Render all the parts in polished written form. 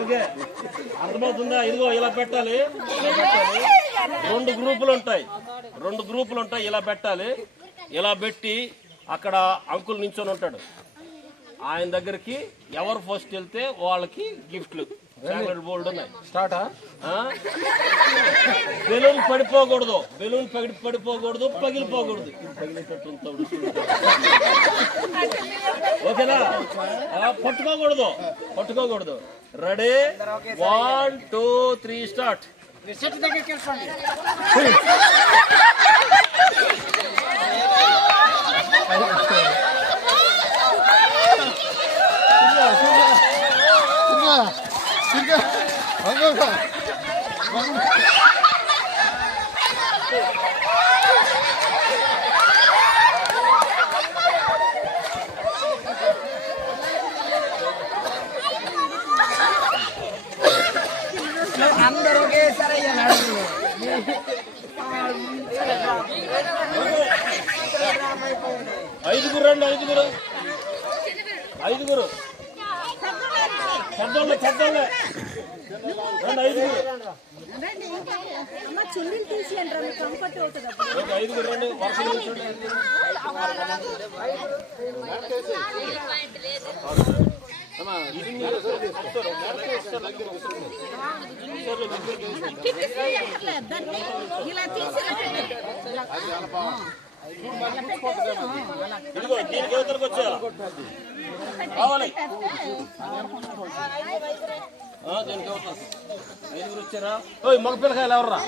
Okay, అర్థమవుతుందా? ఇదిగో ఇలా పెట్టాలి, రెండు గ్రూపులు ఉంటాయి, ఇలా పెట్టాలి. ఇలా పెట్టి అక్కడ అంకుల్ నించొని ఉంటాడు, ఆయన దగ్గరికి ఎవరు ఫస్ట్ వెళ్తే వాళ్ళకి గిఫ్ట్లు చాక్లెట్ బోల్డ్ ఉన్నాయి. స్టార్టా? బెలూన్ పడిపోకూడదు, పగిలిపోకూడదు. ఓకేనా? పట్టుకోకూడదు. Ready, 1 2 3 start. అందరూ ఒకేసారి ఐదుగురు రండి, ఐదుగురు పెద్దోళ్ళే రండి, ఐదుగురు. ఐదుగురు రండి, వరుసగా కూర్చోండి. ఇదిగో దీనికి ఎదురుకు వచ్చేయాలి, కావాలి. దీనికి ఐదుగురు వచ్చారా? మగ పిల్లకాయలు ఎవర్రా?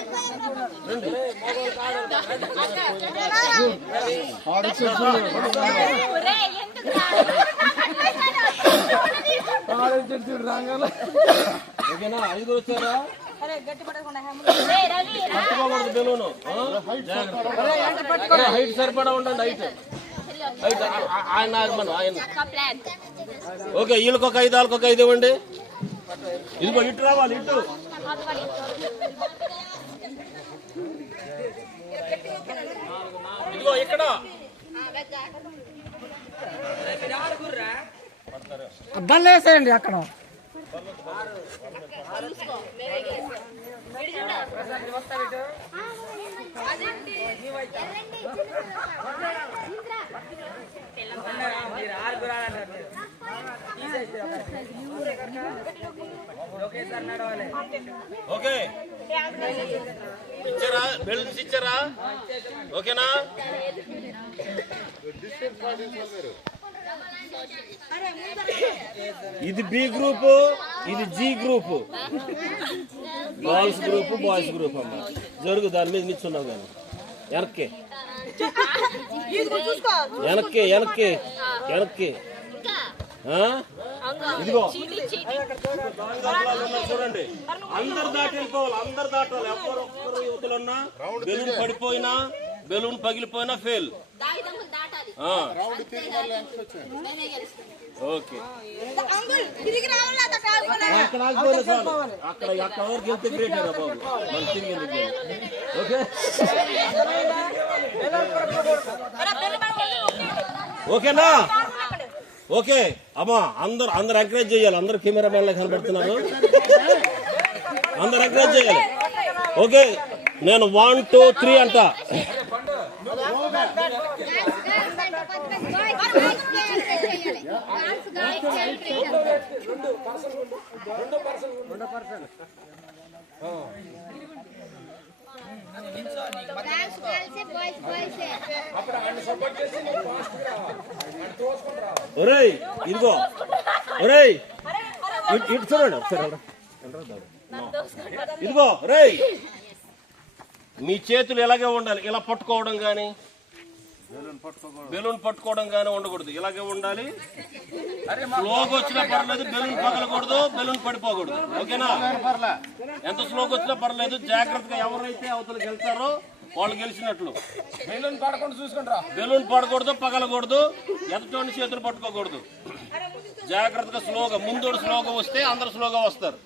రండి. ఓకేనా? ఐదుగురు వచ్చారా? పట్టుకోకూడదు బెలూను, హైట్ సరిపడా ఉండండి. హైట్ ఆయన ఓకే, వీళ్ళకి ఒక 5 వాళ్ళకి ఒక 5 ఇవ్వండి. ఇదిగో ఇటు రావాలి, ఇటు. ఇదిగో ఇక్కడ అద్దాలు వేసేయండి అక్కడ. ఓకే, ఇచ్చారా? బెలూన్స్ ఇచ్చారా? ఓకేనా? ఇది బి గ్రూప్, ఇది G group. Girls group, boys group. అమ్మ జరుగు, దాని మీద నిల్చున్నావు కానీ వెనక్కి. ఇదిగో చూడండి, అందరు దాటి వెళ్ళిపోవాలి, ఎవరు ఒక్కరు యువతలున్నా బెలూన్ పడిపోయినా, బెలూన్ పగిలిపోయినా ఫెయిల్. ఓకే, అక్కడ వరకు వెళ్తే గ్రేట్ బాబు, మనం తిరిగి. ఓకే, ఓకేనా? ఓకే అమ్మా, అందరు ఎంకరేజ్ చేయాలి. అందరు కెమెరా మ్యాన్లే కనబడుతున్నారు, అందరు ఎంకరేజ్ చేయాలి. ఓకే, నేను 1 2 3 అంట. ఒరేయ్ ఇదిగో, ఒరేయ్ ఇటు చూడండి ఒకసారి. ఇదిగో రేయ్, మీ చేతులు ఎలాగే ఉండాలి, ఇలా పట్టుకోవడం కానీ బెలూన్ పట్టుకోవడం కానీ ఉండకూడదు, ఇలాగే ఉండాలి. స్లోగా వచ్చినా పర్లేదు, బెలూన్ పగలకూడదు, బెలూన్ పడిపోకూడదు. ఓకేనా? ఎంత స్లోగా వచ్చినా పర్లేదు, జాగ్రత్తగా ఎవరైతే అవతలకి వెళ్తారో వాళ్ళు గెలిచినట్లు. బెలూన్ పడకుండా చూసుకుంటారా? బెలూన్ పడకూడదు, పగలకూడదు, ఎదుటోని చేతులు పట్టుకోకూడదు. జాగ్రత్తగా స్లోగా, ముందోడు స్లోగా వస్తే అందరు స్లోగా వస్తారు,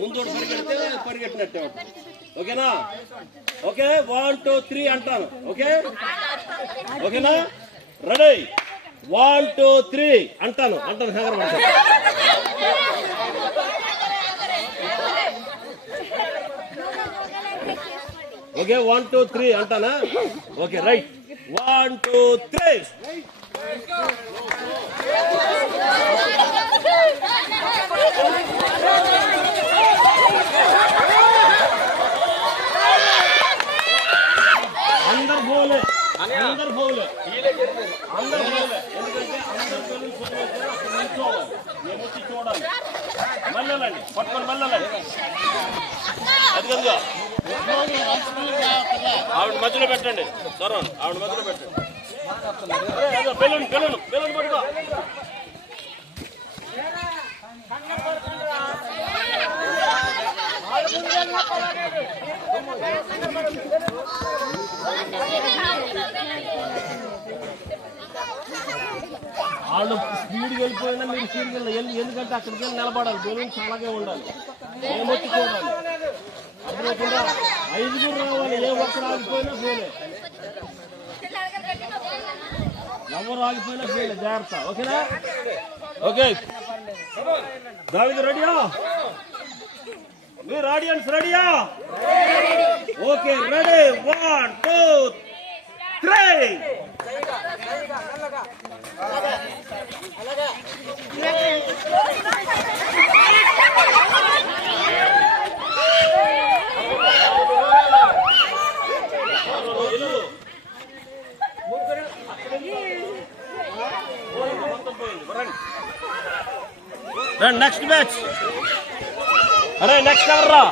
ముందోడు పరిగెడితే పరిగెట్టినట్టే. ఓకేనా? ఓకే, 1 2 3 అంటాను. ఓకే, ఓకేనా? రెడీ 1 2 3 అంటాను కంగారు పడతాను. ఓకే 1 2 3 అంటానా? Okay right 1 2 3. అందరు పోలే ఎందుకంటే అందరు నిల్చోవాలి. మేము వచ్చి చూడాలి. మళ్ళీ పట్టుకొని మళ్ళీ అది కదుగా ఆవిడ మధ్యలో పెట్టండి. సరౌండ్ ఆవిడ మధ్యలో పెట్టండి. బెలూన్ పట్టుకో. వాళ్ళు స్పీడ్కి వెళ్ళిపోయినా మీరు స్పీడ్కి వెళ్ళి ఎందుకంటే అక్కడికి వెళ్ళి నిలబడాలి. బెలూన్స్ అలాగే ఉండాలి. మేము వచ్చి చూడాలి. అర్థమవుతుందా? 5 రావాలి. ఏ ఒక్కరు ఆగిపోయినా ఫెయిలే. ఎవరు ఆగిపోయినా ఫెయిలే. జాగ్రత్త. ఓకేనా? ఓకే దావిద రెడీయా? మీరు ఆడియన్స్ రెడీయా? Okay ready 1 2 3. Next match. అరే నెక్స్ట్ ఎవర్రా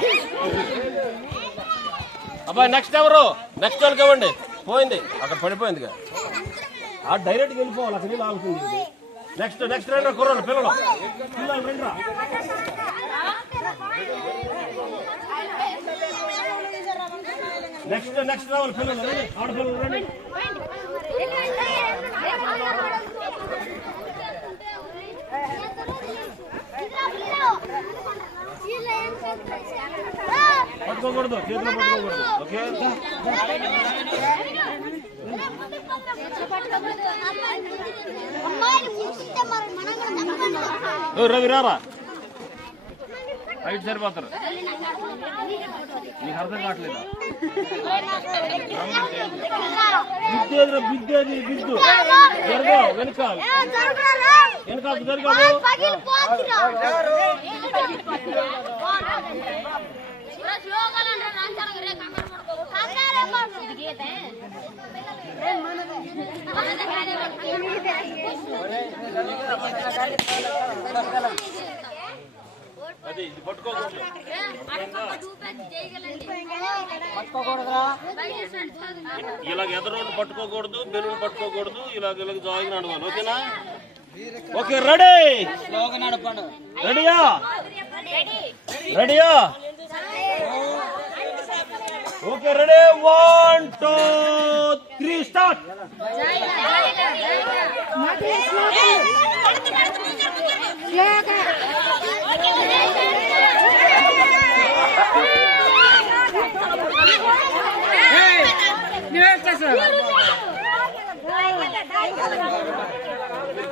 అబ్బాయి? నెక్స్ట్ ఎవరు? నెక్స్ట్ వాళ్ళకి ఇవ్వండి. పోయింది అక్కడ పడిపోయింది. ఆ డైరెక్ట్గా వెళ్ళిపోవాలి. అక్కడ నీళ్ళు ఆగుతుంది. నెక్స్ట్ రండి కుర్రాళ్ళు పిల్లలు రండిరా. నెక్స్ట్ రావాలి పిల్లలు. ఆడపిల్లలు రండి. పట్టుకోకూడదు. చేతిలో పట్టుకోకూడదు. ఓకే రవి రారా. హైట్ సరిపోతారు. నీకు అర్థం కావట్లేదా? బిద్దు జరగా వెనకాల జరగాము. అది పట్టుకోకూడదు. ఇలాగ ఎదరోడ్డు పట్టుకోకూడదు. బెలూన్ పట్టుకోకూడదు. ఇలాగ జాయిన్ నడవాలి. ఓకేనా? Okay ready. రెడీయా? Okay ready 1 2 3 start.